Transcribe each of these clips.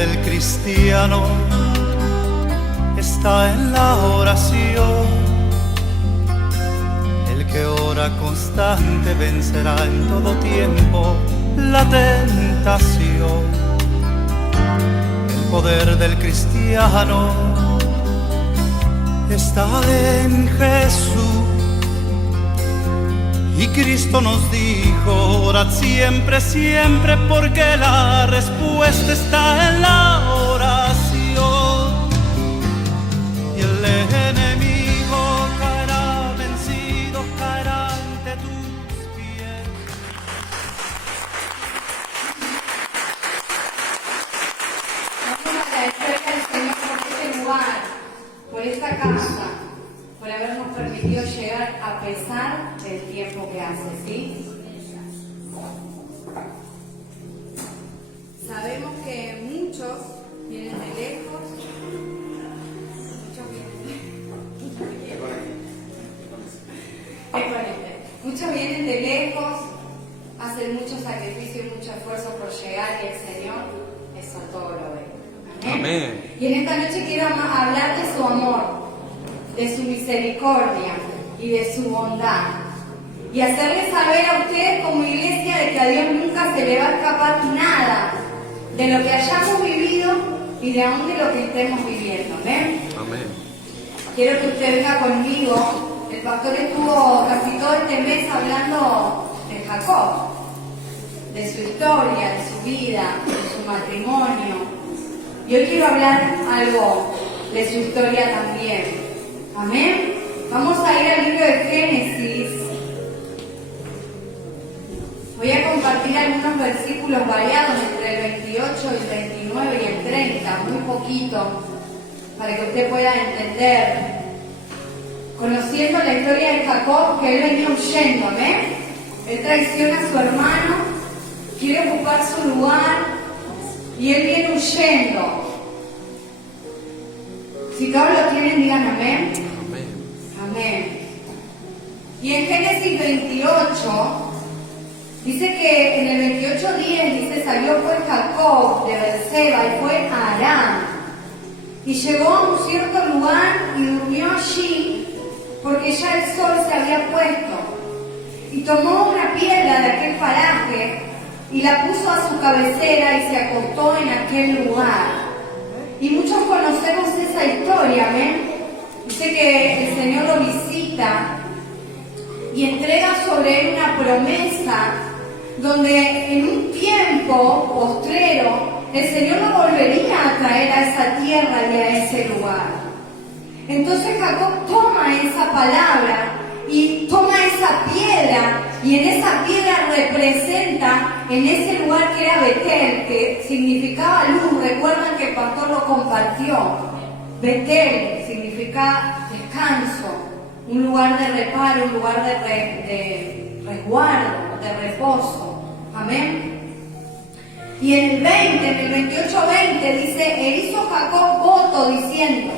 del cristiano está en la oración. El que ora constante vencerá en todo tiempo la tentación. El poder del cristiano está en Jesús. Y Cristo nos dijo, orad siempre, siempre, porque la respuesta está en la oración. Y el enemigo caerá vencido, caerá ante tus pies. Vamos a agradecerle al Señor por este lugar, por esta casa, por habernos permitido llegar a pesar del tiempo que hace, ¿sí? Sabemos que muchos vienen de lejos, muchos vienen de lejos, hacen mucho sacrificio y mucho esfuerzo por llegar, y el Señor eso todo lo ve. Amén. Amén. Y en esta noche quiero hablar de su amor, de su misericordia y de su bondad, y hacerles saber a ustedes como iglesia de que a Dios nunca se le va a escapar nada de lo que hayamos vivido y de aún de lo que estemos viviendo. ¿Ven? Amén. Quiero que usted venga conmigo. El pastor estuvo casi todo este mes hablando de Jacob, de su historia, de su vida, de su matrimonio, y hoy quiero hablar algo de su historia también. Amén. Vamos a ir al libro de Génesis. Voy a compartir algunos versículos variados entre el 28, el 29 y el 30, muy poquito, para que usted pueda entender. Conociendo la historia de Jacob, que él venía huyendo, ¿amén? Él traiciona a su hermano, quiere ocupar su lugar y él viene huyendo. Si todos lo tienen, digan amén. Amén. Y en Génesis 28, dice que en el 28:10 dice, salió pues Jacob de Berseba y fue a Aram. Y llegó a un cierto lugar y durmió allí, porque ya el sol se había puesto. Y tomó una piedra de aquel paraje y la puso a su cabecera y se acostó en aquel lugar. Y muchos conocemos esa historia, ¿amén? Dice que el Señor lo visita y entrega sobre él una promesa donde en un tiempo postrero el Señor lo volvería a traer a esa tierra y a ese lugar. Entonces Jacob toma esa palabra y toma esa piedra, y en esa piedra representa en ese lugar que era Betel, que significaba luz. Recuerdan que el pastor lo compartió. Betel significa descanso, un lugar de reparo, un lugar de resguardo, de reposo. Amén. Y en el 28:20 dice, e hizo Jacob voto diciendo,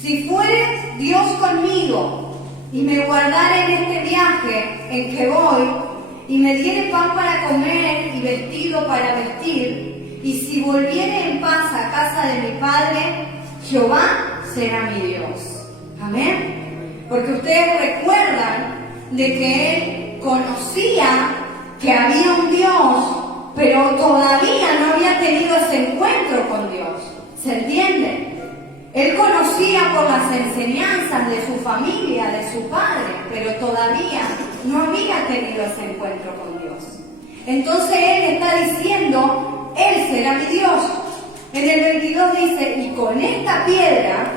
si fuere Dios conmigo y me guardare en este viaje en que voy, y me diere pan para comer y vestido para vestir, y si volviere en paz a casa de mi padre, Jehová será mi Dios. Amén. Porque ustedes recuerdan de que él conocía que había un Dios, pero todavía no había tenido ese encuentro con Dios. ¿Se entiende? Él conocía por las enseñanzas de su familia, de su padre, pero todavía no había tenido ese encuentro con Dios. Entonces él está diciendo, él será mi Dios. En el 22 dice, y con esta piedra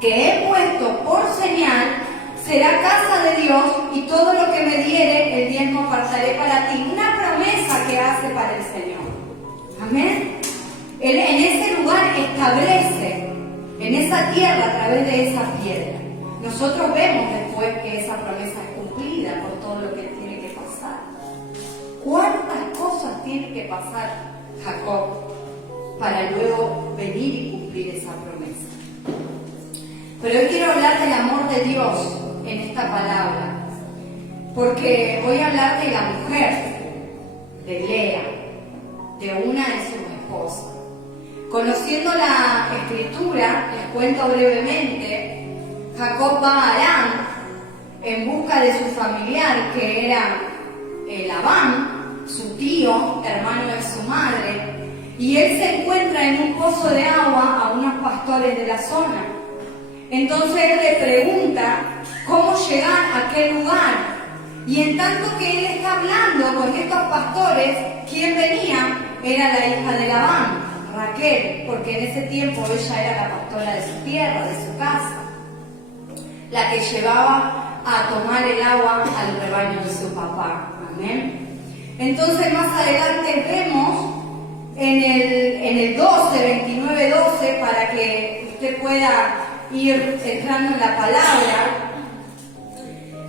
que he puesto por señal, será casa de Dios, y todo lo que me diere, el diezmo apartaré para ti. Una promesa que hace para el Señor. Amén. Él en ese lugar establece, en esa tierra, a través de esa piedra. Nosotros vemos después que esa promesa es cumplida por todo lo que tiene que pasar. ¿Cuántas cosas tiene que pasar Jacob para luego venir y cumplir esa promesa? Pero hoy quiero hablar del amor de Dios en esta palabra, porque voy a hablar de la mujer, de Lea, de una de sus esposas. Conociendo la escritura, les cuento brevemente, Jacob va a Harán en busca de su familiar, que era Labán, su tío, hermano de su madre, y él se encuentra en un pozo de agua a unos pastores de la zona. Entonces él le pregunta cómo llegar a aquel lugar. Y en tanto que él está hablando con estos pastores, ¿quién venía? Era la hija de Labán, Raquel, porque en ese tiempo ella era la pastora de su tierra, de su casa, la que llevaba a tomar el agua al rebaño de su papá. Amén. Entonces más adelante vemos en el 12, 29-12, para que usted pueda ir entrando en la palabra.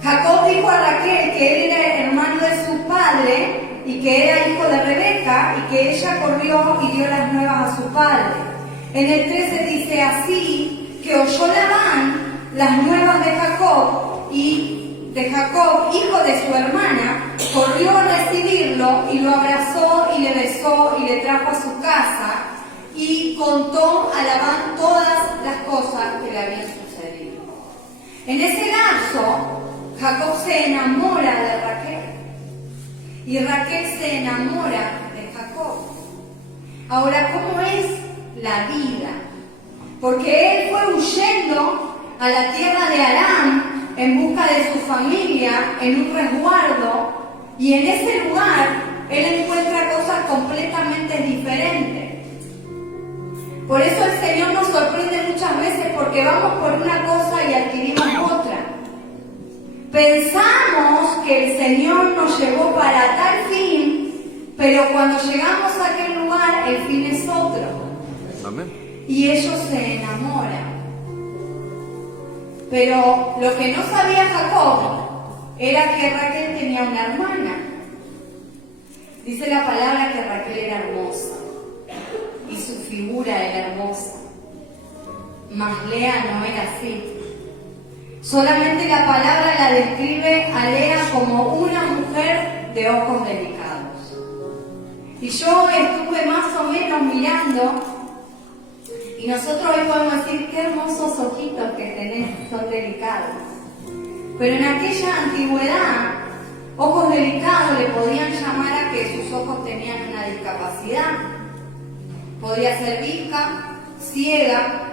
Jacob dijo a Raquel que él era hermano de su padre y que era hijo de Rebeca, y que ella corrió y dio las nuevas a su padre. En el 13 dice así, que oyó Labán las nuevas de Jacob, y de Jacob, hijo de su hermana, corrió a recibirlo y lo abrazó y le besó y le trajo a su casa, y contó a Labán todas las cosas que le habían sucedido. En ese lapso, Jacob se enamora de Raquel y Raquel se enamora de Jacob. Ahora, ¿cómo es la vida? Porque él fue huyendo a la tierra de Harán en busca de su familia, en un resguardo, y en ese lugar él encuentra cosas completamente diferentes. Por eso el Señor nos sorprende muchas veces, porque vamos por una cosa y adquirimos otra. Pensamos que el Señor nos llevó para tal fin, pero cuando llegamos a aquel lugar, el fin es otro. Amén. Y ellos se enamoran. Pero lo que no sabía Jacob era que Raquel tenía una hermana. Dice la palabra que Raquel era hermosa y su figura era hermosa. Mas Lea no era así. Solamente la palabra la describe a Lea como una mujer de ojos delicados. Y yo estuve más o menos mirando, y nosotros hoy podemos decir, qué hermosos ojitos que tenés, son delicados. Pero en aquella antigüedad, ojos delicados le podían llamar a que sus ojos tenían una discapacidad. Podía ser visca, ciega,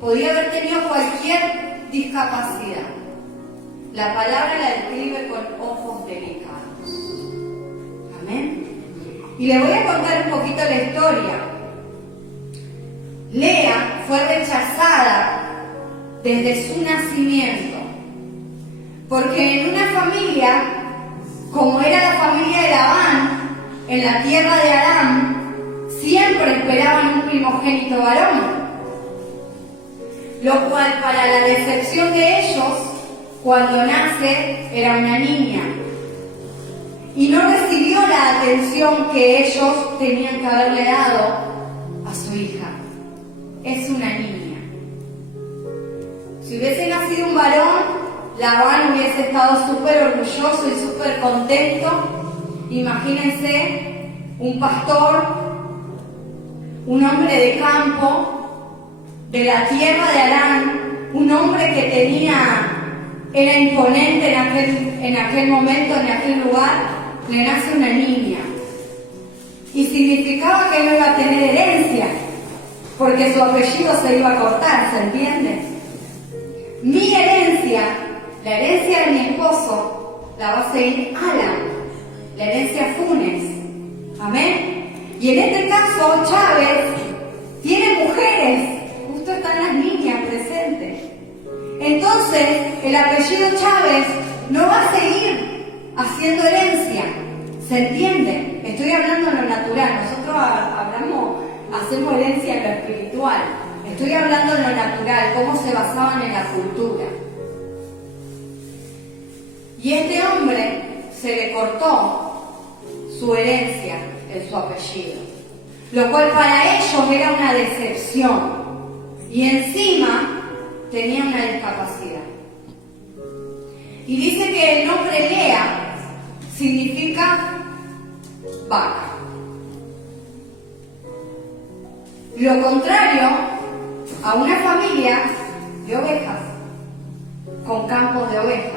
podía haber tenido cualquier discapacidad. La palabra la describe con ojos delicados. Amén. Y le voy a contar un poquito la historia. Lea fue rechazada desde su nacimiento, porque en una familia, como era la familia de Labán, en la tierra de Harán, siempre esperaban un primogénito varón, lo cual para la decepción de ellos, cuando nace era una niña, y no recibió la atención que ellos tenían que haberle dado a su hija. Es una niña. Si hubiese nacido un varón, Labán hubiese estado súper orgulloso y súper contento. Imagínense un pastor, un hombre de campo, de la tierra de Harán, un hombre que era imponente en aquel momento, en aquel lugar, le nace una niña. Y significaba que no iba a tener herencia, porque su apellido se iba a cortar, ¿se entiende? Mi herencia, la herencia de mi esposo, la va a seguir Alan, la herencia Funes. Amén. Y en este caso, Chávez tiene mujeres, justo están las niñas presentes. Entonces, el apellido Chávez no va a seguir haciendo herencia. ¿Se entiende? Estoy hablando de lo natural. Nosotros hacemos herencia en lo espiritual. Estoy hablando de lo natural, cómo se basaban en la cultura. Y este hombre se le cortó su herencia en su apellido, lo cual para ellos era una decepción. Y encima tenía una discapacidad. Y dice que el nombre Lea significa vaca. lo contrario a una familia de ovejas, con campos de ovejas.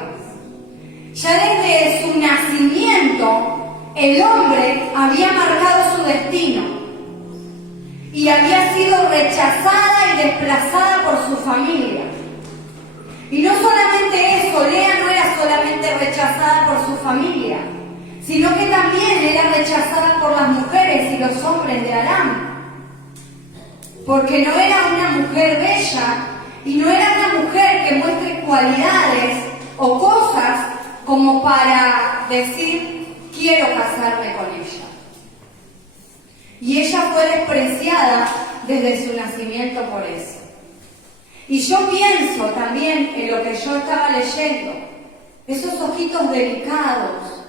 Ya desde su nacimiento, el hombre había marcado su destino y había sido rechazada y desplazada por su familia. Y no solamente eso, Lea no era solamente rechazada por su familia, sino que también era rechazada por las mujeres y los hombres de Aram, porque no era una mujer bella y no era una mujer que muestre cualidades o cosas como para decir, quiero casarme con ella. Y ella fue despreciada desde su nacimiento por eso. Y yo pienso también en lo que yo estaba leyendo, esos ojitos delicados,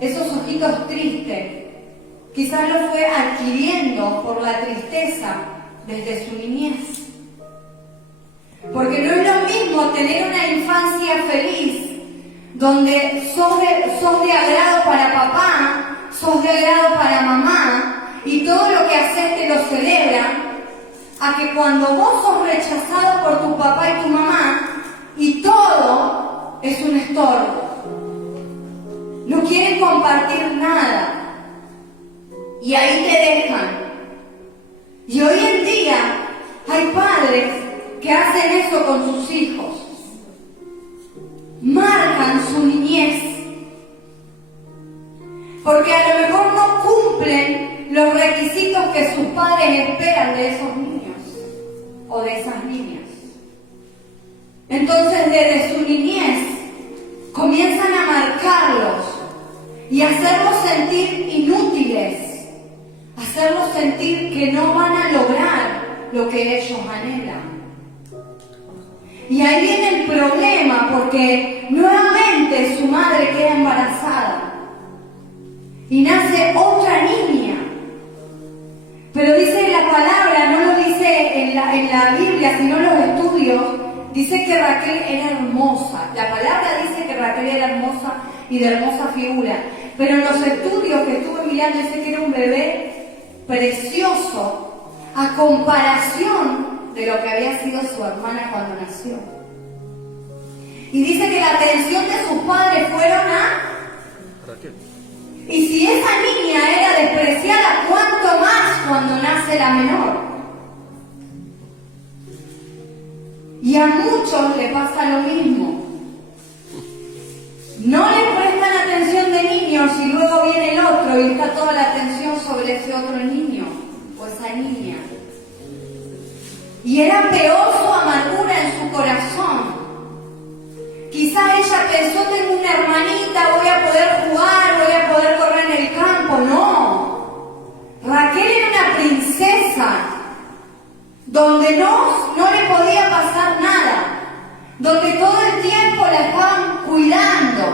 esos ojitos tristes, quizás lo fue adquiriendo por la tristeza desde su niñez. Porque no es lo mismo tener una infancia feliz, donde sos de agrado para papá, sos de agrado para mamá, y todo lo que haces te lo celebran, a que cuando vos sos rechazado por tu papá y tu mamá, y todo es un estorbo. No quieren compartir nada. Y ahí te dejan. Y hoy en día hay padres que hacen eso con sus hijos. Marcan su niñez. Porque a lo mejor no cumplen los requisitos que sus padres esperan de esos niños o de esas niñas. Entonces desde su niñez comienzan a marcarlos y hacerlos sentir inútiles, hacerlos sentir que no van a lograr lo que ellos anhelan. Y ahí viene el problema, porque nuevamente su madre queda embarazada y nace otra niña. Pero dice la palabra, no lo dice en la Biblia, sino en los estudios, dice que Raquel era hermosa. La palabra dice que Raquel era hermosa y de hermosa figura. Pero en los estudios que estuve mirando dice que era un bebé precioso a comparación de lo que había sido su hermana cuando nació. Y dice que la atención de sus padres fueron a Raquel. Y si esa niña era despreciada, ¿cuánto más cuando nace la menor? Y a muchos le pasa lo mismo. No le prestan atención de niños y luego viene el otro y está toda la atención sobre ese otro niño o esa niña. Y era peor su amargura en su corazón. Quizás ella pensó, tengo una hermanita, voy a poder jugar, voy a poder correr en el campo. No. Raquel era una princesa donde no le podía pasar nada, donde todo el tiempo la estaban cuidando.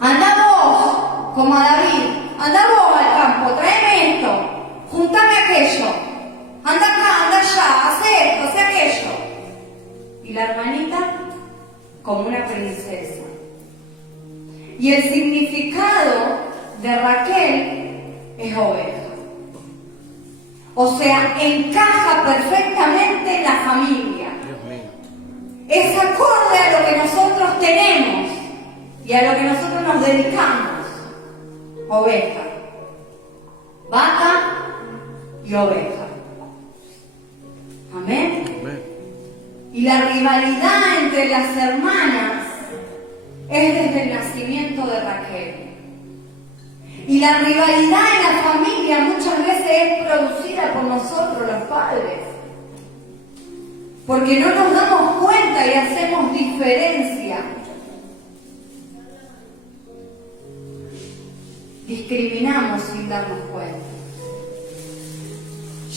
Anda vos, como a David, anda vos al campo, tráeme esto, juntame aquello, anda acá, anda allá, hace esto, hace aquello. Y la hermanita como una princesa. Y el significado de Raquel es oveja. O sea, encaja perfectamente en la familia. Es acorde a lo que nosotros tenemos y a lo que nosotros nos dedicamos. Oveja. Vaca y oveja. Amén. Y la rivalidad entre las hermanas es desde el nacimiento de Raquel. Y la rivalidad en la familia muchas veces es producida por nosotros, los padres. Porque no nos damos cuenta y hacemos diferencia. Discriminamos sin darnos cuenta.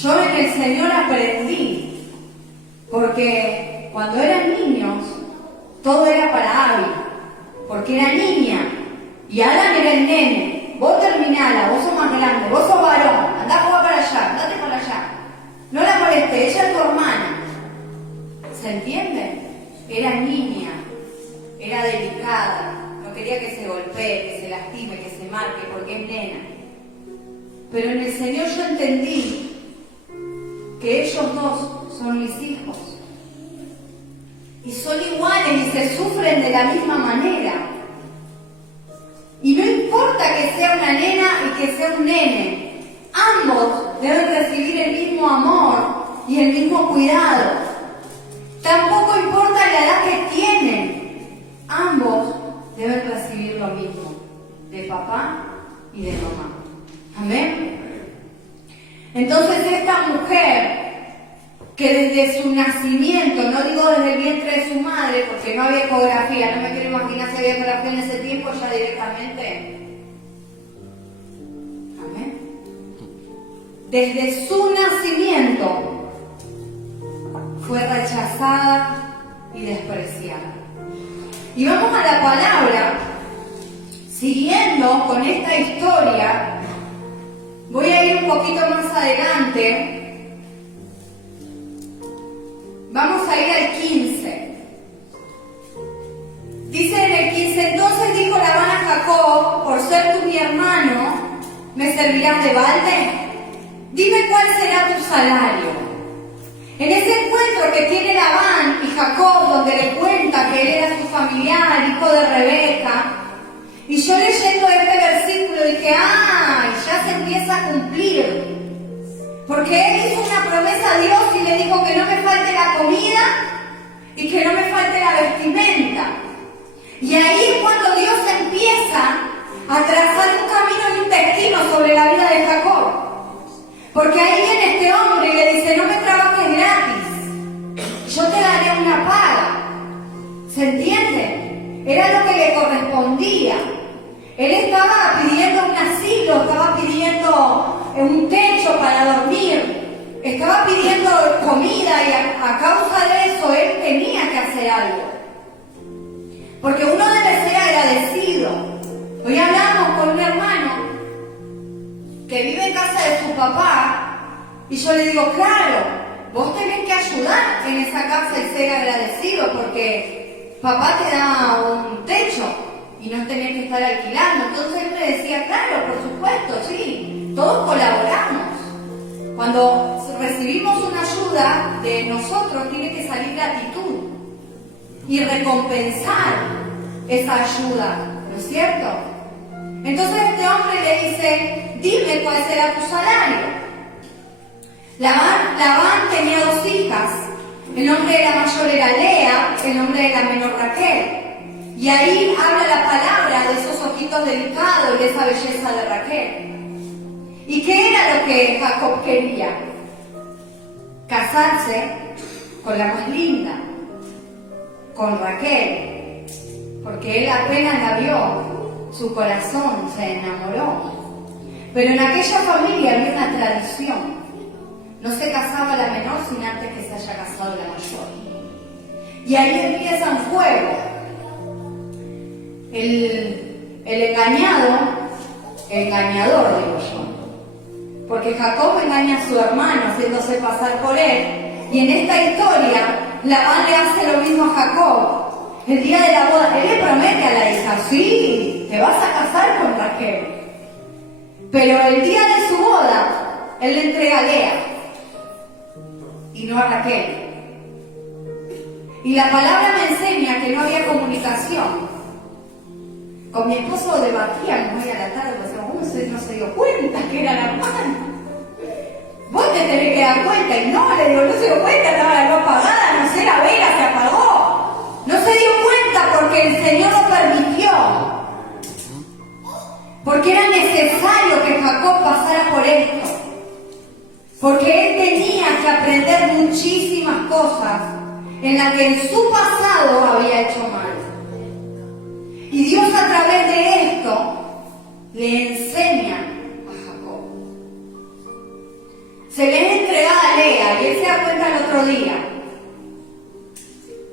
Yo en el Señor aprendí. Porque cuando eran niños, todo era para Abby, porque era niña, y Alan era el nene. Vos terminala, vos sos más grande, vos sos varón, andá a jugar para allá, andate para allá. No la molestes, ella es tu hermana. ¿Se entiende? Era niña, era delicada, no quería que se golpee, que se lastime, que se marque, porque es nena. Pero en el Señor yo entendí que ellos dos son mis hijos. Y son iguales y se sufren de la misma manera. Y no importa que sea una nena y que sea un nene, ambos deben recibir el mismo amor y el mismo cuidado. Tampoco importa la edad que tienen, ambos deben recibir lo mismo, de papá y de mamá. Amén. Entonces esta mujer, que desde su nacimiento, no digo desde el vientre de su madre, porque no había ecografía, no me quiero imaginar si había ecografía en ese tiempo, ya directamente. Amén. Desde su nacimiento fue rechazada y despreciada. Y vamos a la palabra, siguiendo con esta historia, voy a ir un poquito más adelante. Vamos a ir al 15. Dice en el 15, entonces dijo Labán a Jacob, por ser tú mi hermano, ¿me servirás de balde? Dime cuál será tu salario. En ese encuentro que tiene Labán y Jacob, donde le cuenta que él era su familiar, hijo de Rebeca, y yo leyendo este versículo dije, ya se empieza a cumplir. Porque él hizo una promesa a Dios y le dijo que no me falte la comida y que no me falte la vestimenta. Y ahí es cuando Dios empieza a trazar un camino y un destino sobre la vida de Jacob. Porque ahí viene este hombre y le dice, no me trabajes gratis, yo te daré una paga. ¿Se entiende? Era lo que le correspondía. Él estaba pidiendo un asilo, estaba pidiendo un techo para dormir, estaba pidiendo comida y a causa de eso él tenía que hacer algo. Porque uno debe ser agradecido. Hoy hablamos con un hermano que vive en casa de su papá y yo le digo, claro, vos tenés que ayudar en esa casa y ser agradecido porque papá te da un techo y no tenés que estar alquilando. Entonces él me decía, claro, por supuesto, sí, todos colaboramos. Cuando recibimos una ayuda de nosotros, tiene que salir gratitud y recompensar esa ayuda, ¿no es cierto? Entonces este hombre le dice, dime cuál será tu salario. Labán tenía 2 hijas, el nombre de la mayor era Lea, el nombre de la menor Raquel. Y ahí habla la palabra de esos ojitos delicados y de esa belleza de Raquel. ¿Y qué era lo que Jacob quería? Casarse con la más linda, con Raquel, porque él apenas la vio, su corazón se enamoró. Pero en aquella familia había una tradición. No se casaba la menor sin antes que se haya casado la mayor. Y ahí empieza un juego. El engañador digo yo. Porque Jacob engaña a su hermano haciéndose pasar por él. Y en esta historia, Labán le hace lo mismo a Jacob. El día de la boda, él le promete a la hija, sí, te vas a casar con Raquel. Pero el día de su boda, él le entrega a Lea y no a Raquel. Y la palabra me enseña que no había comunicación. Con mi esposo debatíamos hoy a la tarde, decíamos, no se dio cuenta que era la hermana. Vos te tenés que dar cuenta, y no, le digo, no se dio cuenta, estaba la luz apagada, no sé, la vela se apagó. No se dio cuenta porque el Señor lo permitió. Porque era necesario que Jacob pasara por esto. Porque él tenía que aprender muchísimas cosas en las que en su pasado había hecho mal. Y Dios a través de esto le enseña a Jacob. Se le es entregada a Lea y él se da cuenta el otro día.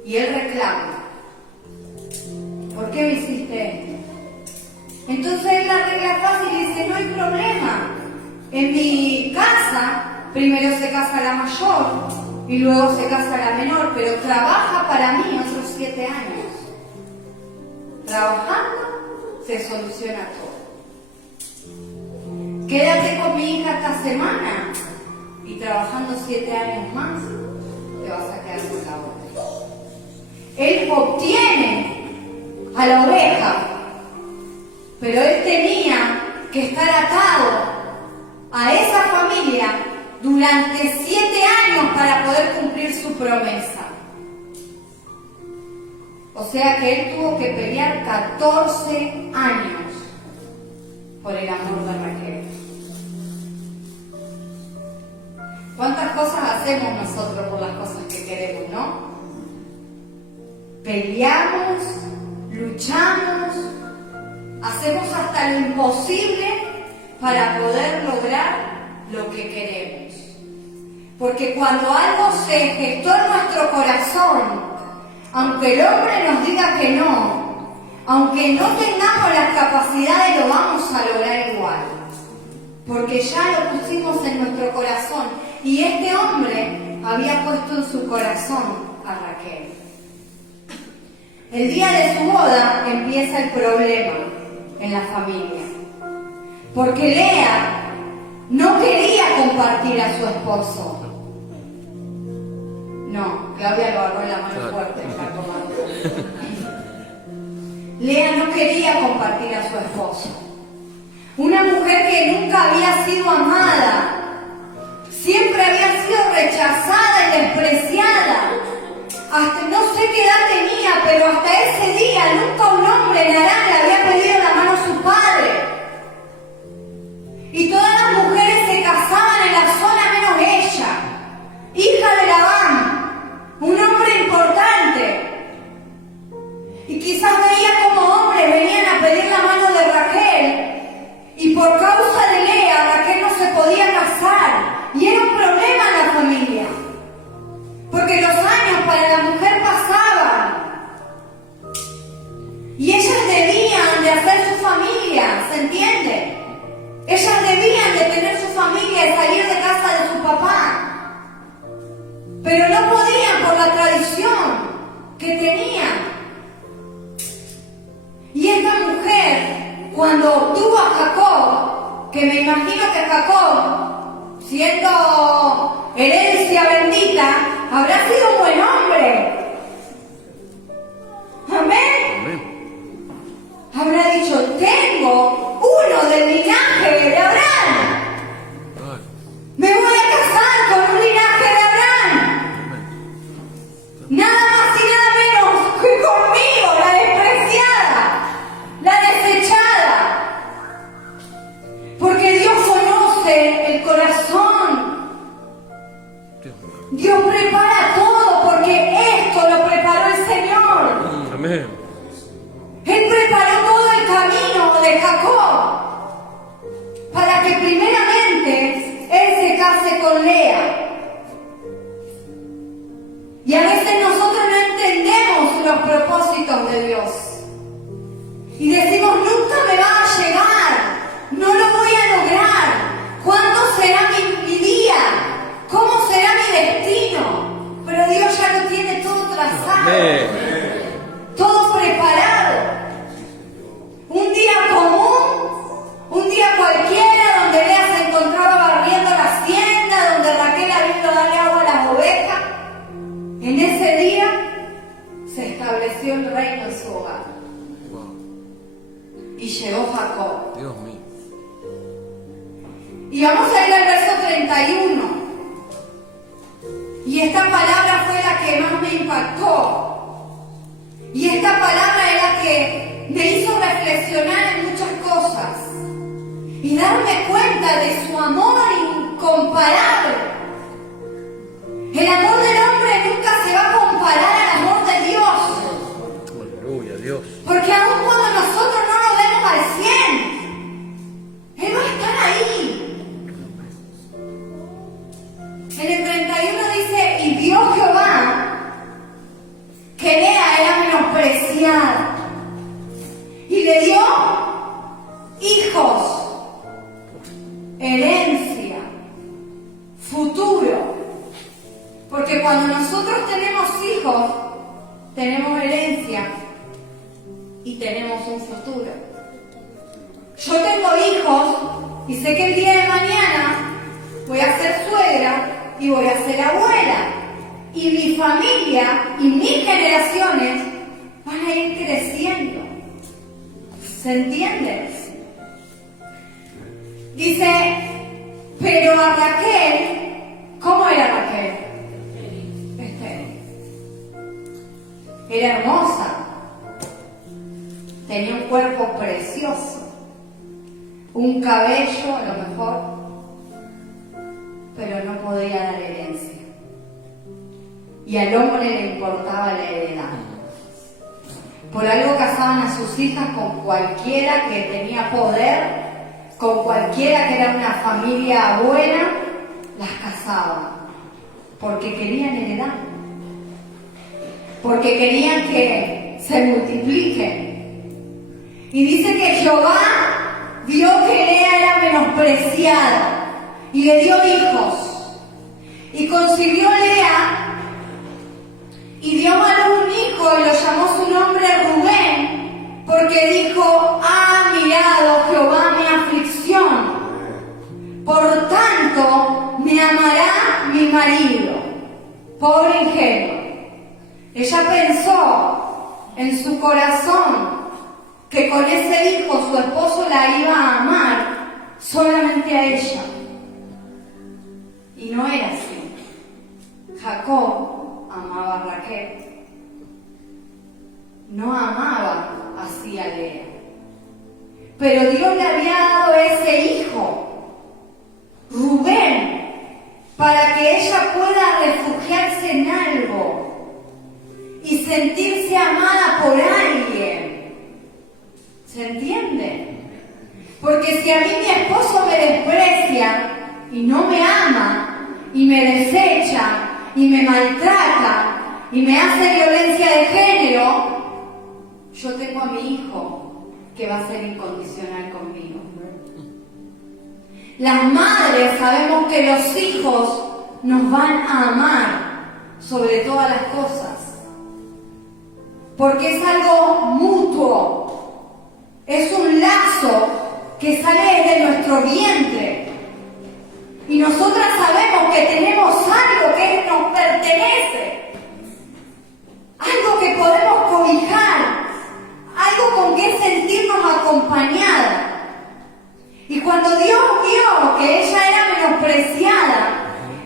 Y él reclama. ¿Por qué me hiciste esto? Entonces él la arregla fácil y dice, no hay problema. En mi casa, primero se casa la mayor y luego se casa la menor, pero trabaja para mí otros 7 años. Trabajando se soluciona todo. Quédate con mi hija esta semana y trabajando 7 años más, te vas a quedar con la otra. Él obtiene a la oveja, pero él tenía que estar atado a esa familia durante 7 años para poder cumplir su promesa. O sea que él tuvo que pelear 14 años por el amor de Raquel. ¿Cuántas cosas hacemos nosotros por las cosas que queremos, no? Peleamos, luchamos, hacemos hasta lo imposible para poder lograr lo que queremos. Porque cuando algo se gestó en nuestro corazón, aunque el hombre nos diga que no, aunque no tengamos las capacidades, lo vamos a lograr igual. Porque ya lo pusimos en nuestro corazón. Y este hombre había puesto en su corazón a Raquel. El día de su boda empieza el problema en la familia. Porque Lea no quería compartir a su esposo. No, Claudia lo agarró en la mano fuerte. Lea no quería compartir a su esposo. Una mujer que nunca había sido amada, siempre había sido rechazada y despreciada. Hasta no sé qué edad tenía, pero hasta ese día nunca un hombre en Harán le había pedido la mano a su padre. Y todas las mujeres se casaban en la zona menos ella, hija de Labán, un hombre importante. Y quizás veía como hombres venían a pedir la mano de Raquel, y por causa de Lea, Raquel no se podía casar. Y era un problema en la familia, porque los años para la mujer pasaban y ellas debían de hacer su familia, ¿se entiende? Ellas debían de tener su familia y salir de casa de su papá, pero no podían por la tradición que tenían. Y esta mujer, cuando tuvo a Jacob, que me imagino que Jacob, siendo herencia bendita, habrá sido un buen hombre. Amén. Habrá dicho, tengo uno del linaje de Abraham. Me voy a casar con un linaje de Abraham. Nada más y nada menos que conmigo, la despreciada, la desechada. Porque Dios conoce el corazón. Dios prepara todo, porque esto lo preparó el Señor. Amén. Él preparó todo el camino de Jacob para que primeramente él se case con Lea. Y a veces nosotros no entendemos los propósitos de Dios y decimos, nunca me va a llegar, no lo voy a lograr. ¿Cuándo será mi día? ¿Cómo será mi destino? Pero Dios ya lo tiene todo trazado, todo preparado. Un día común, un día cualquiera, donde Lea se encontraba barriendo la hacienda, donde Raquel había ido a darle agua a las ovejas. En ese día se estableció el reino en su hogar. Y llegó Jacob. Dios mío. Y vamos a ir al verso 31. Y esta palabra fue la que más me impactó. Y esta palabra es la que me hizo reflexionar en muchas cosas. Y darme cuenta de su amor incomparable. El amor del hombre nunca se va a comparar al amor de Dios. Aleluya, Dios. Porque aun cuando nosotros no nos vemos al 100, Él va a estar ahí. En el 31 dice, y vio Jehová que Lea era menospreciada y le dio hijos, herencia, futuro. Porque cuando nosotros tenemos hijos, tenemos herencia y tenemos un futuro. Yo tengo hijos y sé que el día de mañana voy a ser suegra y voy a ser abuela. Y mi familia y mis generaciones van a ir creciendo. ¿Se entiende? Dice, pero a Raquel, ¿cómo era Raquel? Era hermosa, tenía un cuerpo precioso, un cabello a lo mejor, pero no podía dar herencia. Y al hombre le importaba la heredad. Por algo casaban a sus hijas con cualquiera que tenía poder, con cualquiera que era una familia buena, las casaban, porque querían heredad. Porque querían que se multipliquen. Y dice que Jehová vio que Lea era menospreciada y le dio hijos. Y concibió Lea y dio a luz un hijo y lo llamó su nombre Rubén, porque dijo, ha mirado Jehová mi aflicción, por tanto me amará mi marido. Pobre ingenuo. Ella pensó en su corazón que con ese hijo su esposo la iba a amar solamente a ella. Y no era así. Jacob amaba a Raquel. No amaba así a Lea. Pero Dios le había dado ese hijo, Rubén, para que ella pueda refugiarse en algo y sentirse amada por alguien. ¿Se entiende? Porque si a mí mi esposo me desprecia y no me ama y me desecha y me maltrata y me hace violencia de género, yo tengo a mi hijo que va a ser incondicional conmigo. Las madres sabemos que los hijos nos van a amar sobre todas las cosas, porque es algo mutuo, es un lazo que sale de nuestro vientre. Y nosotras sabemos que tenemos algo que nos pertenece, algo que podemos cobijar, algo con que sentirnos acompañadas. Y cuando Dios vio que ella era menospreciada,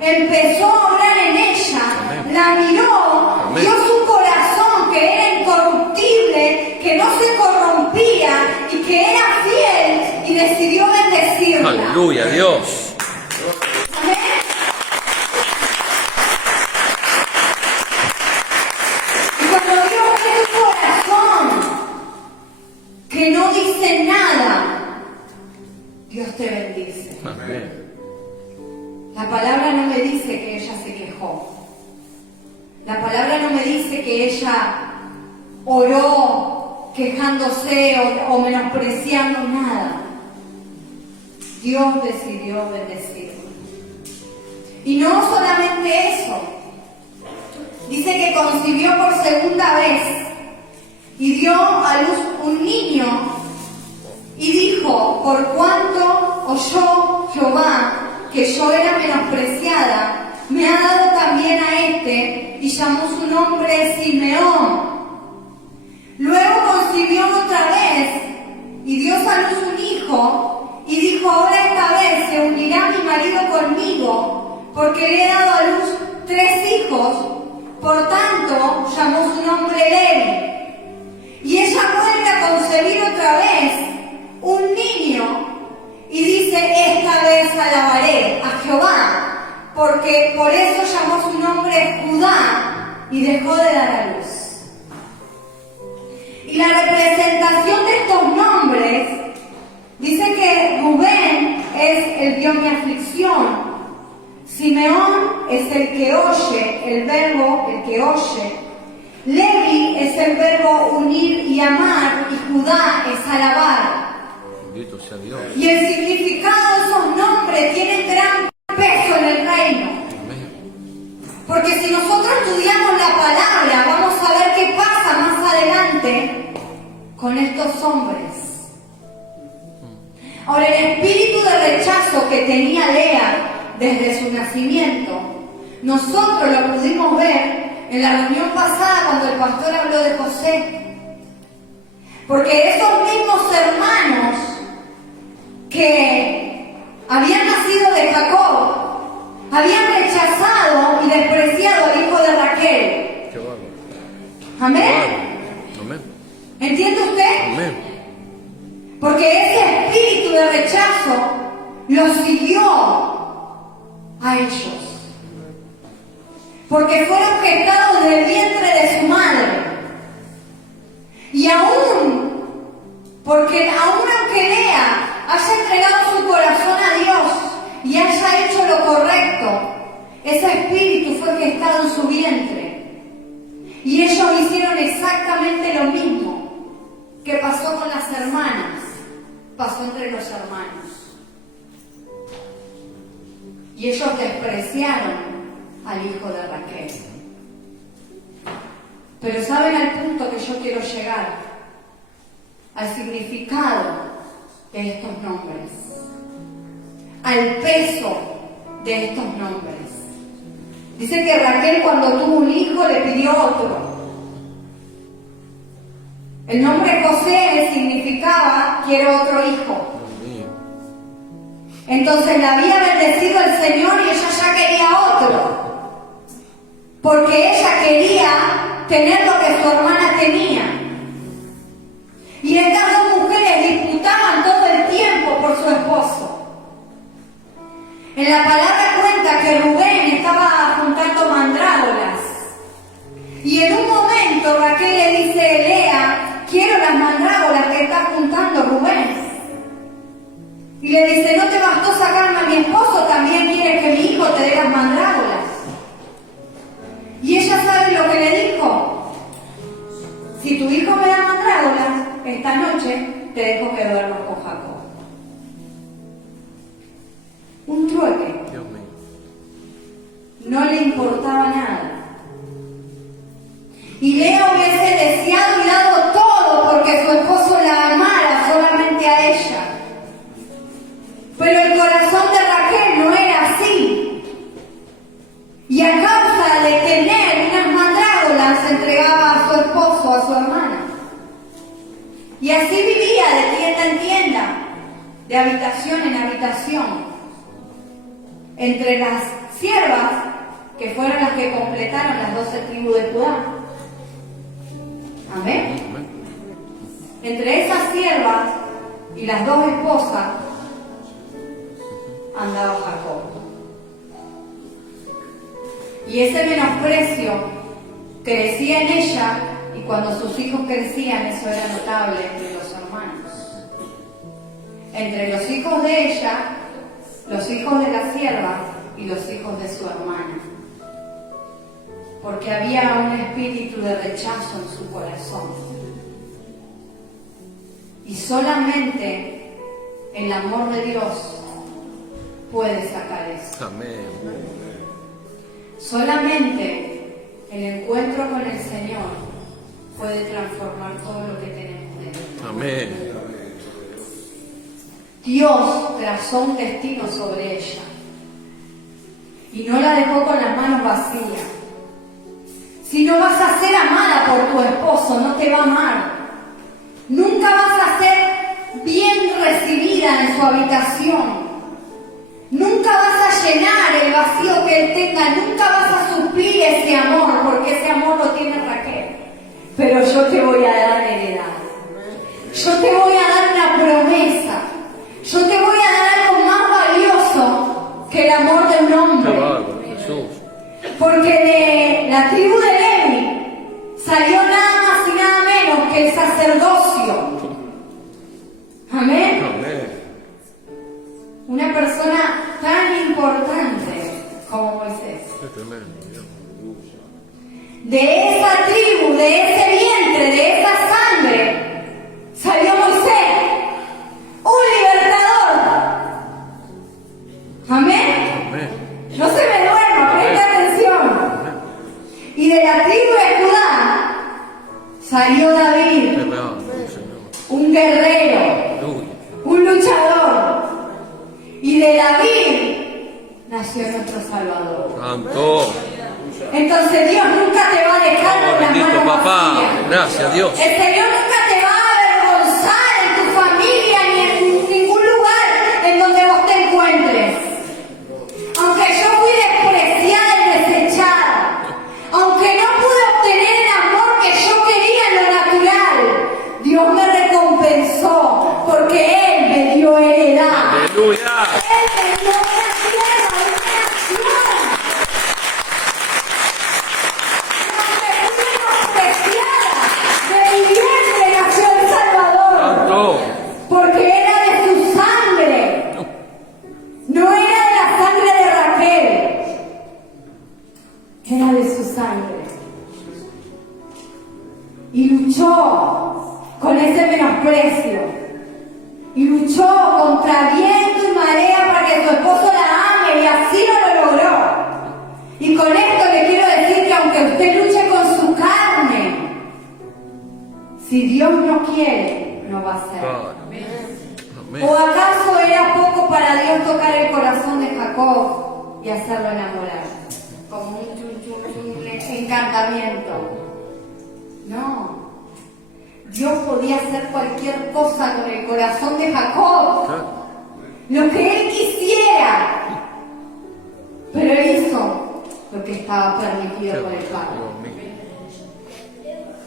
empezó a obrar en ella, la miró, vio su corazón que era incorruptible, que no se corrompía y que era fiel, y decidió bendecirla. Aleluya, Dios. Amén. Y cuando Dios ve tu corazón que no dice nada, Dios te bendice. Amén. La palabra no me dice que ella se quejó. La palabra no me dice que ella oró quejándose o menospreciando nada. Dios decidió bendecirlo. Y no solamente eso. Dice que concibió por segunda vez y dio a luz un niño y dijo, por cuanto oyó Jehová que yo era menospreciada, me ha dado también a este, y llamó su nombre Simeón. Luego concibió otra vez y dio a luz un hijo y dijo, ahora esta vez se unirá mi marido conmigo, porque le he dado a luz 3 hijos, por tanto llamó su nombre Levi. Y ella vuelve a concebir otra vez un niño y dice, esta vez alabaré a Jehová, porque por eso llamó su nombre Judá y dejó de dar a luz. Y la representación de estos nombres dice que Rubén es el dio mi aflicción, Simeón es el que oye, el verbo, el que oye, Levi es el verbo unir y amar, y Judá es alabar. Bendito sea Dios. Y el significado de esos nombres tiene gran peso en el reino. Amén. Porque si nosotros estudiamos la palabra, vamos a ver qué pasa más adelante con estos hombres. Ahora, el espíritu de rechazo que tenía Lea desde su nacimiento. Nosotros lo pudimos ver en la reunión pasada cuando el pastor habló de José. Porque esos mismos hermanos que habían nacido de Jacob habían rechazado y despreciado al hijo de Raquel. Qué bárbaro. Amén. Amén. ¿Entiende usted? Amén. Porque ese espíritu de rechazo los siguió a ellos. Porque fueron gestados del vientre de su madre. Y porque aún aunque Lea haya entregado su corazón a Dios y haya hecho lo correcto, ese espíritu fue gestado en su vientre. Y ellos hicieron exactamente lo mismo que pasó con las hermanas, pasó entre los hermanos. Y ellos despreciaron al hijo de Raquel. Pero ¿saben al punto que yo quiero llegar? Al significado de estos nombres, al peso de estos nombres. Dice que Raquel, cuando tuvo un hijo, le pidió otro. El nombre José significaba quiero otro hijo. Entonces la había bendecido el Señor y ella ya quería otro, porque ella quería tener lo que su hermana tenía. Y estas dos mujeres disputaban todo el tiempo por su esposo. En la palabra cuenta que Rubén estaba juntando mandrágoras. Y en un momento Raquel le dice a Lea, quiero las mandrágoras que está juntando Rubén. Y le dice, ¿no te bastó sacarme a mi esposo? ¿También quieres que mi hijo te dé las mandrágoras? Y ella sabe lo que le dijo. Si tu hijo me da mandrágoras, esta noche te dejo que duermas con Jacob. Un trueque. Dios mío. No le importaba nada. Y Lea hubiese deseado y dado todo porque su esposo la amara solamente a ella. Pero el corazón de Raquel no era así. Y a causa de tener unas mandrágoras entregaba a su esposo, a su hermana. Y así vivía de tienda en tienda, de habitación en habitación, entre las siervas, que fueron las que completaron las 12 tribus de Judá. Amén. Entre esas siervas y las dos esposas andaba Jacob. Y ese menosprecio crecía en ella, y cuando sus hijos crecían, eso era notable entre los hermanos. Entre los hijos de ella, los hijos de la sierva y los hijos de su hermana. Porque había un espíritu de rechazo en su corazón. Y solamente el amor de Dios puede sacar eso. Amén. Solamente el encuentro con el Señor puede transformar todo lo que tenemos dentro. Amén. Dios trazó un destino sobre ella y no la dejó con las manos vacías. Si no vas a ser amada por tu esposo, no te va a amar. Nunca vas a ser bien recibida en su habitación. Nunca vas a llenar el vacío que él tenga. Nunca vas a suplir ese amor, porque ese amor lo tiene Raquel. Pero yo te voy a dar heredad. Yo te voy a dar una promesa. Yo te voy a dar algo más valioso que el amor de un hombre. Qué bárbaro, Jesús. Porque de la tribu de Levi salió nada más y nada menos que el sacerdocio. Amén. Amén. Una persona tan importante como Moisés. Qué tremendo, Dios. De esa tribu, de ese vientre, de esa sangre, salió Moisés, un libertador. Amén. Amén. No se me duerma, preste atención. Y de la tribu de Judá salió David, Qué bárbaro, Señor. un guerrero, Aleluya. un luchador. Y de David nació nuestro Salvador. Santo. Entonces Dios nunca te va a dejar Oh, con las bendito manos papá. vacías. Gracias, Dios. El Señor nunca te va a avergonzar en tu familia ni en ningún lugar en donde vos te encuentres. Aunque yo fui despreciada y desechada, aunque no pude obtener el amor que yo quería en lo natural, Dios me recompensó porque Él me dio heredad. Aleluya. Él me dio una tierra, una nación. De vientre nació el Salvador, Santo. porque era de su sangre, no era de la sangre de Raquel, era de su sangre. Y luchó con ese menosprecio, y luchó contra viento y marea para que su esposo la ame, y así lo logró. Y con esto le quiero decir que aunque usted luche con su carne, si Dios no quiere, no va a ser. Amén. ¿O acaso era poco para Dios tocar el corazón de Jacob y hacerlo enamorar? Como un encantamiento. No. Dios podía hacer cualquier cosa con el corazón de Jacob. Lo que él quisiera. Pero él hizo lo que estaba permitido por el Padre.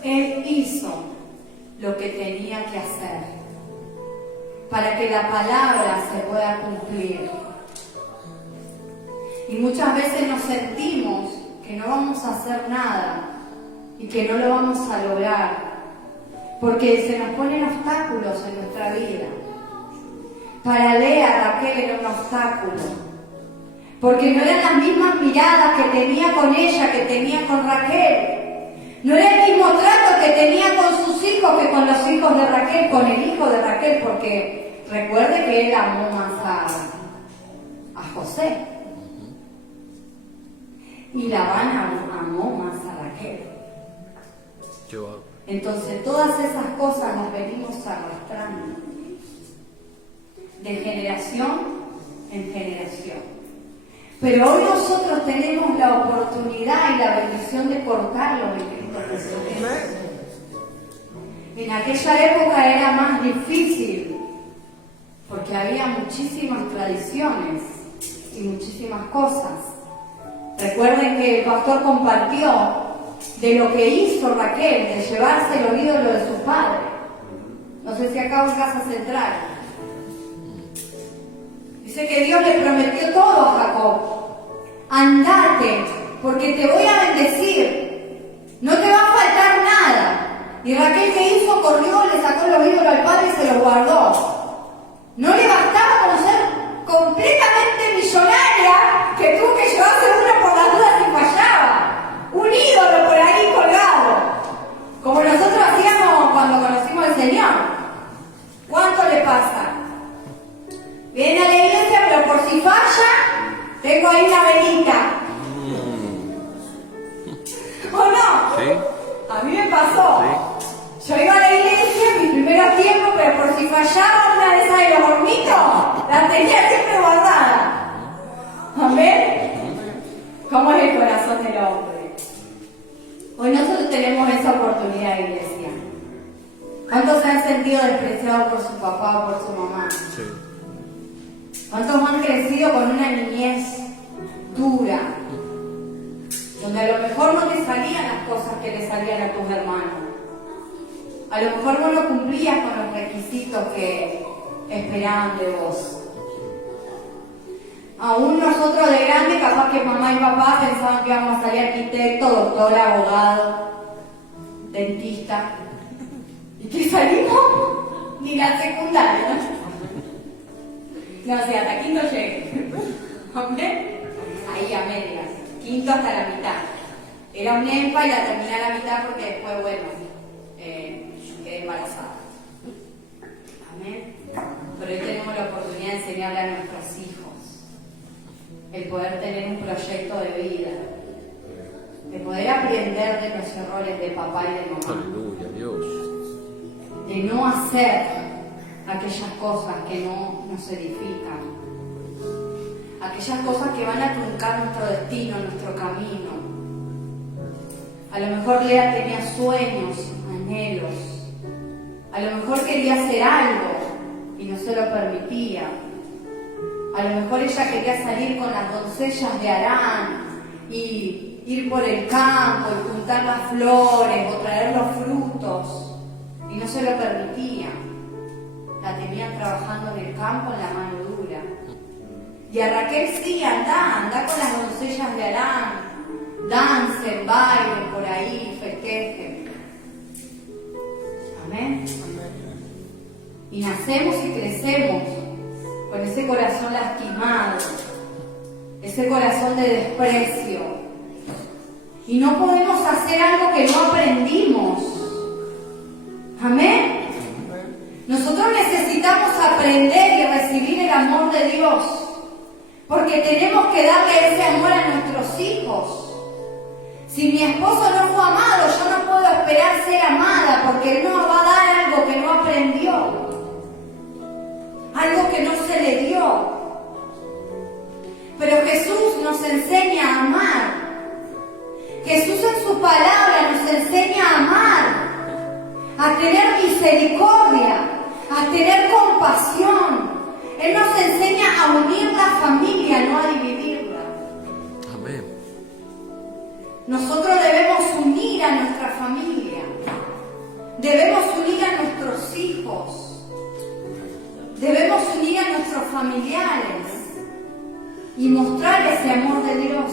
Él hizo lo que tenía que hacer para que la palabra se pueda cumplir. Y muchas veces nos sentimos que no vamos a hacer nada y que no lo vamos a lograr porque se nos ponen obstáculos en nuestra vida. Para Lea, Raquel era un obstáculo, porque no eran las mismas miradas que tenía con ella, que tenía con Raquel. No era el mismo trato que tenía con sus hijos que con los hijos de Raquel, con el hijo de Raquel, porque recuerde que él amó más a José. Y Labán amó más a Raquel. Entonces todas esas cosas las venimos arrastrando de generación en generación. Pero hoy nosotros tenemos la oportunidad y la bendición de cortarlo en Cristo Jesús. En aquella época era más difícil porque había muchísimas tradiciones y muchísimas cosas. Recuerden que el pastor compartió de lo que hizo Raquel, de llevarse los ídolos de su padre. No sé si acá en Casa Central. Dice que Dios le prometió todo a Jacob. Andate, porque te voy a bendecir. No te va a faltar nada. Y Raquel, ¿qué hizo? Corrió, le sacó los ídolos al padre y se los guardó. No le bastaba con ser completamente millonaria, que tuvo que llevarse uno por las dudas y fallaba. Un ídolo por ahí colgado. Como nosotros hacíamos cuando conocimos al Señor. ¿Cuánto le pasa? Viene a la iglesia, pero por si falla, tengo ahí una velita. ¿O no? Sí. A mí me pasó. Sí. Yo iba a la iglesia en mis primeros tiempos, pero por si fallaba una de esas de los hornitos, la tenía siempre guardada. ¿Amén? ¿Cómo es el corazón del hombre? Hoy nosotros tenemos esa oportunidad, iglesia. ¿Cuántos se han sentido despreciados por su papá o por su mamá? Sí. ¿Cuántos han crecido con una niñez dura? Donde a lo mejor no te salían las cosas que le salían a tus hermanos. A lo mejor no lo cumplías con los requisitos que esperaban de vos. Aún nosotros de grande, capaz que mamá y papá pensaban que íbamos a salir arquitecto, doctor, abogado, dentista. ¿Y qué salimos? Ni la secundaria. No sé, hasta quinto llegué. ¿Amén? Ahí a medias. Quinto hasta la mitad. Era un EMPA y la terminé a la mitad porque después, bueno, quedé embarazada. Amén. Pero hoy tenemos la oportunidad de enseñarle a nuestros hijos el poder tener un proyecto de vida, de poder aprender de los errores de papá y de mamá. Aleluya, Dios. De no hacer aquellas cosas que no nos edifican, aquellas cosas que van a truncar nuestro destino, nuestro camino. A lo mejor Lea tenía sueños, anhelos. A lo mejor quería hacer algo y no se lo permitía. A lo mejor ella quería salir con las doncellas de Harán y ir por el campo y juntar las flores o traer los frutos y no se lo permitía. La tenían trabajando en el campo en la mano dura. Y a Raquel sí, anda con las doncellas de Harán, dancen, bailen por ahí, festejen. Amén. Y nacemos y crecemos con ese corazón lastimado, ese corazón de desprecio. Y no podemos hacer algo que no aprendimos. Amén. Nosotros necesitamos aprender y recibir el amor de Dios, porque tenemos que darle ese amor a nuestros hijos. Si mi esposo no fue amado, yo no puedo esperar ser amada, porque él nos va a dar algo que no aprendió, algo que no se le dio. Pero Jesús nos enseña a amar. Jesús en su palabra nos enseña a amar, a tener misericordia, a tener compasión. Él nos enseña a unir la familia, no a dividirla. Amén. Nosotros debemos unir a nuestra familia, debemos unir a nuestros hijos, debemos unir a nuestros familiares y mostrar ese amor de Dios,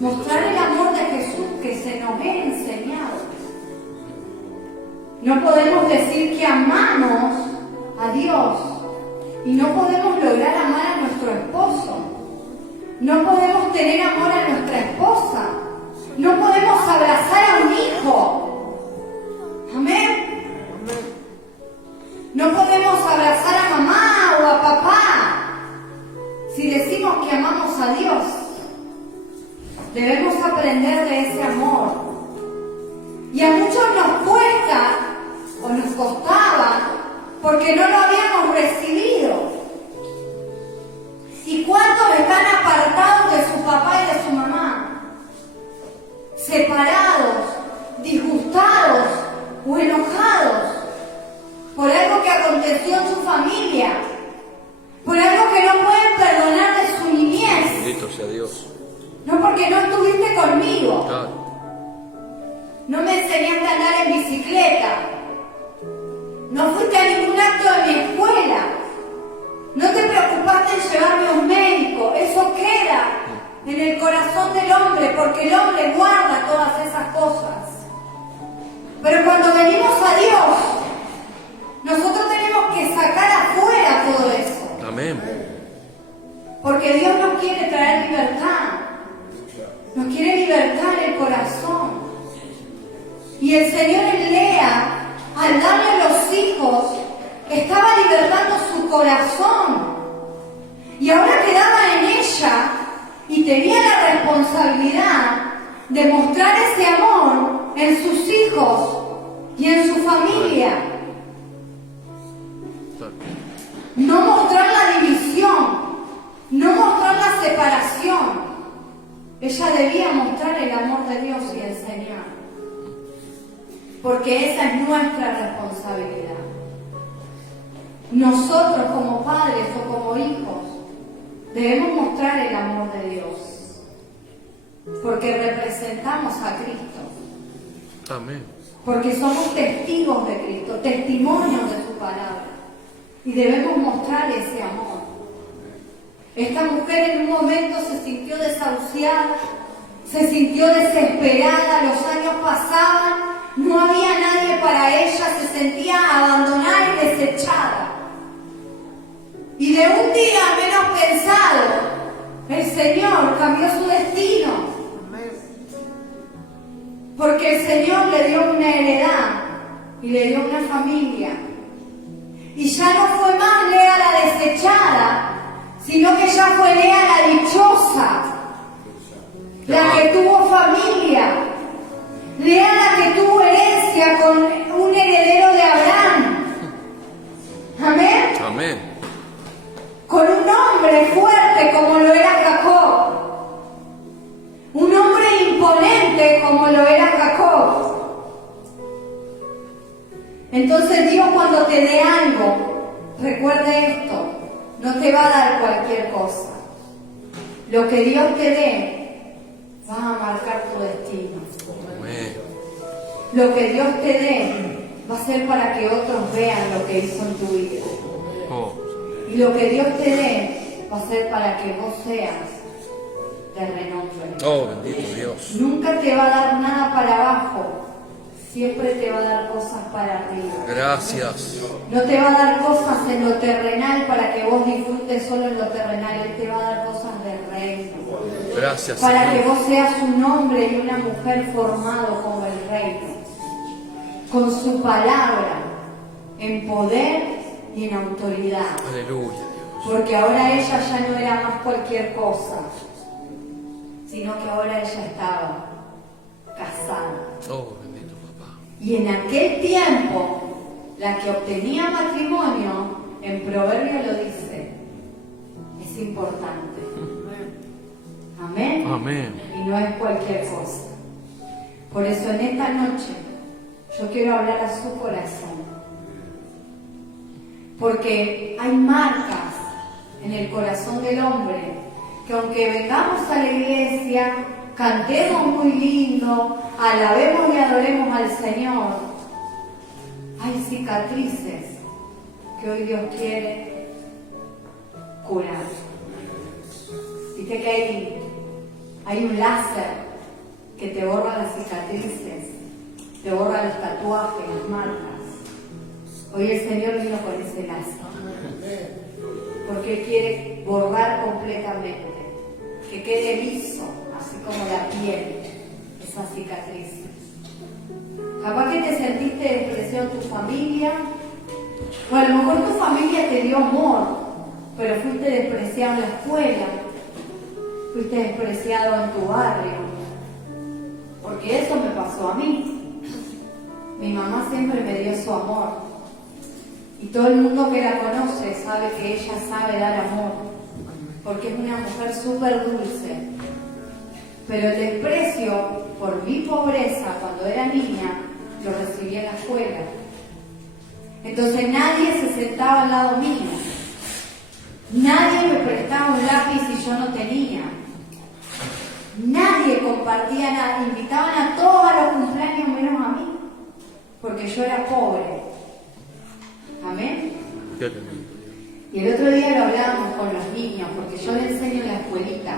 mostrar el amor de Jesús que se nos ha enseñado. No podemos decir que amamos a Dios y no podemos lograr amar a nuestro esposo. No podemos tener amor a nuestra esposa. No podemos abrazar a un hijo. Amén. No podemos abrazar a mamá o a papá si decimos que amamos a Dios. Debemos aprender de ese amor. Y a muchos nos cuesta o nos costaba porque no lo habíamos recibido. ¿Y cuántos están apartados de su papá y de su mamá? Separados, disgustados o enojados por algo que aconteció en su familia, por algo que no pueden perdonar de su niñez. Bendito sea Dios. No porque no estuviste conmigo. Claro. No me enseñaste a andar en bicicleta. No fuiste a ningún acto de mi escuela. No te preocupaste en llevarme a un médico. Eso queda en el corazón del hombre, porque el hombre guarda todas esas cosas. Pero cuando venimos a Dios, nosotros tenemos que sacar afuera todo eso. Amén. Porque Dios nos quiere traer libertad. Nos quiere libertar el corazón. Y el Señor en Lea, al darle los hijos, estaba libertando su corazón. Y ahora quedaba en ella y tenía la responsabilidad de mostrar ese amor en sus hijos y en su familia. No mostrar la división, no mostrar la separación. Ella debía mostrar el amor de Dios y enseñar. Porque esa es nuestra responsabilidad. Nosotros como padres o como hijos debemos mostrar el amor de Dios. Porque representamos a Cristo. Amén. Porque somos testigos de Cristo, testimonios de su palabra. Y debemos mostrar ese amor. Esta mujer en un momento se sintió desahuciada, se sintió desesperada, los años pasaban, no había nadie para ella, se sentía abandonada y desechada. Y de un día menos pensado, el Señor cambió su destino. Porque el Señor le dio una heredad y le dio una familia. Y ya no fue más Lea la desechada, sino que ya fue Lea la dichosa, la que tuvo familia, Lea la que tuvo herencia con un heredero de Abraham. Amén. Amén. Con un hombre fuerte como Entonces Dios cuando te dé algo, recuerde esto, no te va a dar cualquier cosa. Lo que Dios te dé va a marcar tu destino. Amén. Lo que Dios te dé va a ser para que otros vean lo que hizo en tu vida. Oh, Y lo que Dios te dé va a ser para que vos seas de renombre. oh, bendito Dios. Nunca te va a dar nada para abajo, siempre te va a dar cosas para arriba. Gracias. No te va a dar cosas en lo terrenal para que vos disfrutes solo en lo terrenal, Él te va a dar cosas del reino. Gracias, Para que Señor. vos seas un hombre y una mujer formado como el reino, con su palabra, en poder y en autoridad. Aleluya, Dios. Porque ahora ella ya no era más cualquier cosa, sino que ahora ella estaba casada. Oh, bendito papá. Y en aquel tiempo, la que obtenía matrimonio, en Proverbio lo dice, es importante. Amén. Amén. Y no es cualquier cosa. Por eso en esta noche yo quiero hablar a su corazón. Porque hay marcas en el corazón del hombre que aunque vengamos a la iglesia, cantemos muy lindo, alabemos y adoremos al Señor, hay cicatrices que hoy Dios quiere curar. Viste que hay un láser que te borra las cicatrices, te borra los tatuajes, las marcas. Hoy el Señor vino con ese láser, porque Él quiere borrar completamente, que quede liso, así como la piel, esas cicatrices. Capaz que te sentiste despreciado en tu familia, o a lo mejor tu familia te dio amor, pero fuiste despreciado en la escuela, fuiste despreciado en tu barrio, porque eso me pasó a mí. Mi mamá siempre me dio su amor. Y todo el mundo que la conoce sabe que ella sabe dar amor, porque es una mujer súper dulce. Pero el desprecio por mi pobreza cuando era niña lo recibí en la escuela. Entonces nadie se sentaba al lado mío. Nadie me prestaba un lápiz si yo no tenía. Nadie compartía nada. Invitaban a todos a los cumpleaños menos a mí, porque yo era pobre. Amén. Y el otro día lo hablábamos con los niños, porque yo les enseño en la escuelita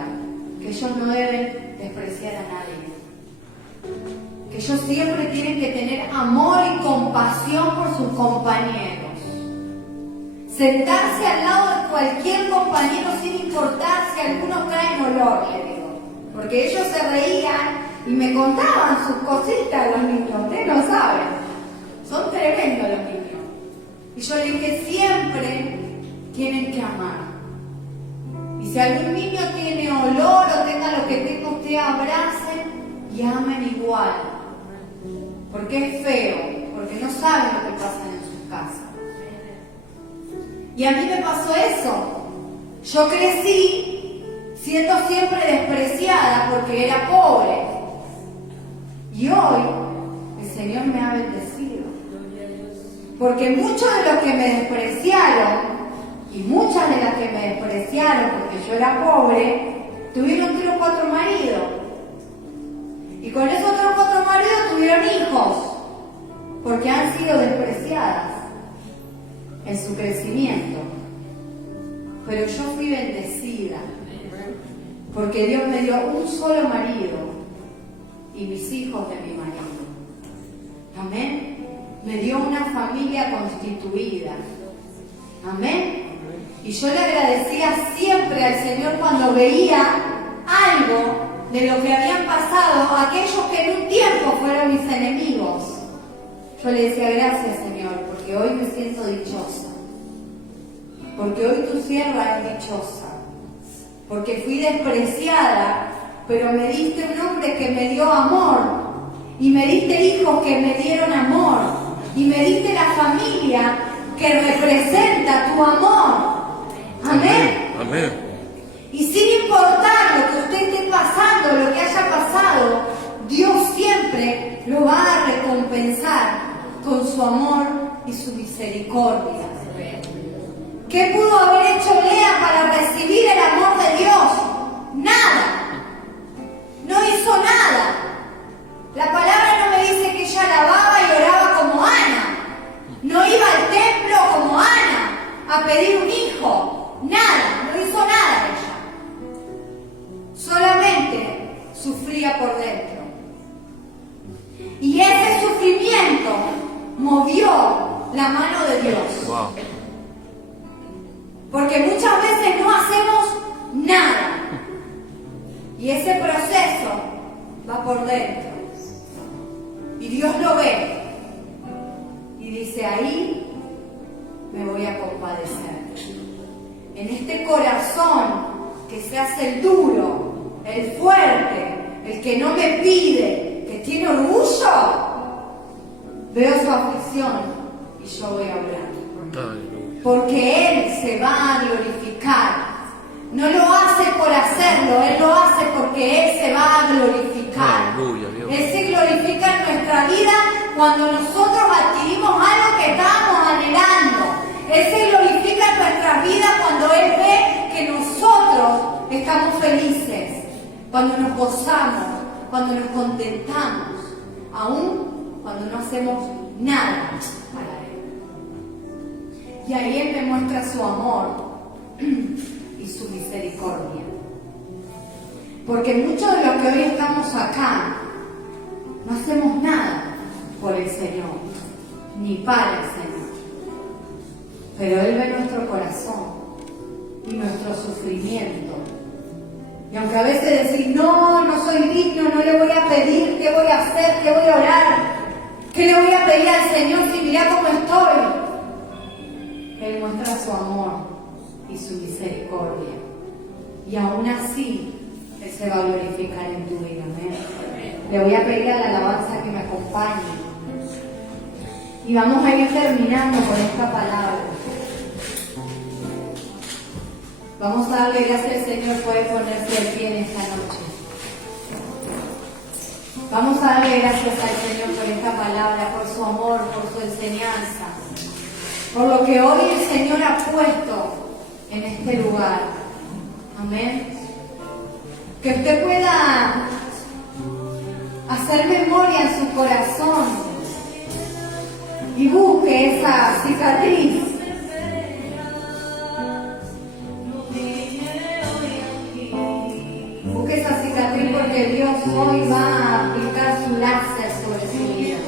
que ellos no deben despreciar a nadie, que ellos siempre tienen que tener amor y compasión por sus compañeros, sentarse al lado de cualquier compañero sin importar si alguno cae en olor, le digo, porque ellos se reían y me contaban sus cositas, los niños. Ustedes no saben, son tremendos los niños. Y yo le dije, siempre tienen que amar. Y si algún niño tiene olor o tenga lo que tenga usted, abracen y amen igual. Porque es feo, porque no saben lo que pasa en sus casas. Y a mí me pasó eso. Yo crecí siendo siempre despreciada porque era pobre. Y hoy el Señor me ha bendecido. Porque muchos de los que me despreciaron, y muchas de las que me despreciaron porque yo era pobre, tuvieron 3 o 4 maridos. Y con esos 3 o 4 maridos tuvieron hijos, porque han sido despreciadas en su crecimiento. Pero yo fui bendecida, porque Dios me dio un solo marido y mis hijos de mi marido. Amén. Me dio una familia constituida. Amén. Y yo le agradecía siempre al Señor cuando veía algo de lo que habían pasado aquellos que en un tiempo fueron mis enemigos. Yo le decía, gracias Señor, porque hoy me siento dichosa. Porque hoy tu sierva es dichosa. Porque fui despreciada, pero me diste un hombre que me dio amor. Y me diste hijos que me dieron amor. Y me diste la familia que representa tu amor. Amén. Amén. Y sin importar lo que usted esté pasando, lo que haya pasado, Dios siempre lo va a recompensar. con su amor y su misericordia. ¿Qué pudo haber hecho Lea para recibir el amor de Dios? Nada. No hizo nada. La palabra no me dice que ella alababa y oraba como Ana. No iba al templo como Ana a pedir un hijo. Nada. No hizo nada ella. Solamente sufría por dentro. Y ese sufrimiento movió la mano de Dios. Wow. Porque muchas veces no hacemos nada. Y ese proceso va por dentro. Y Dios lo ve. Y dice, ahí me voy a compadecer. En este corazón que se hace el duro, el fuerte, el que no me pide, que tiene orgullo, veo su aflicción y yo voy a orar. Aleluya. Porque Él se va a glorificar. No lo hace por hacerlo, Él lo hace porque Él se va a glorificar. Aleluya, Dios. Él se glorifica en nuestra vida cuando nosotros adquirimos algo que estábamos anhelando. Él se glorifica en nuestras vidas cuando Él ve que nosotros estamos felices, cuando nos gozamos, cuando nos contentamos, aún cuando no hacemos nada para Él. Y ahí Él me muestra su amor y su misericordia. Porque muchos de los que hoy estamos acá no hacemos nada por el Señor, ni para el Señor. Pero Él ve nuestro corazón y nuestro sufrimiento. Y aunque a veces decir, no soy digno, no le voy a pedir, ¿qué voy a hacer? ¿Qué voy a orar? ¿Qué le voy a pedir al Señor si mira cómo estoy? Él muestra su amor y su misericordia. Y aún así, Él se va a glorificar en tu vida. ¿Amén? Le voy a pedir a la alabanza que me acompañe. Y vamos a ir terminando con esta palabra. Vamos a darle gracias al Señor, puede ponerse de pie en esta noche. Vamos a darle gracias al Señor por esta palabra, por su amor, por su enseñanza, por lo que hoy el Señor ha puesto en este lugar. Amén. Que usted pueda hacer memoria en su corazón y busque esa cicatriz. Busque esa cicatriz porque Dios hoy va a aplicar su láser sobre su vida.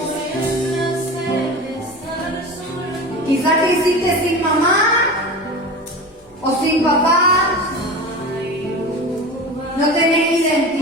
Quizás te hiciste sin mamá o sin papá, no tenés identidad.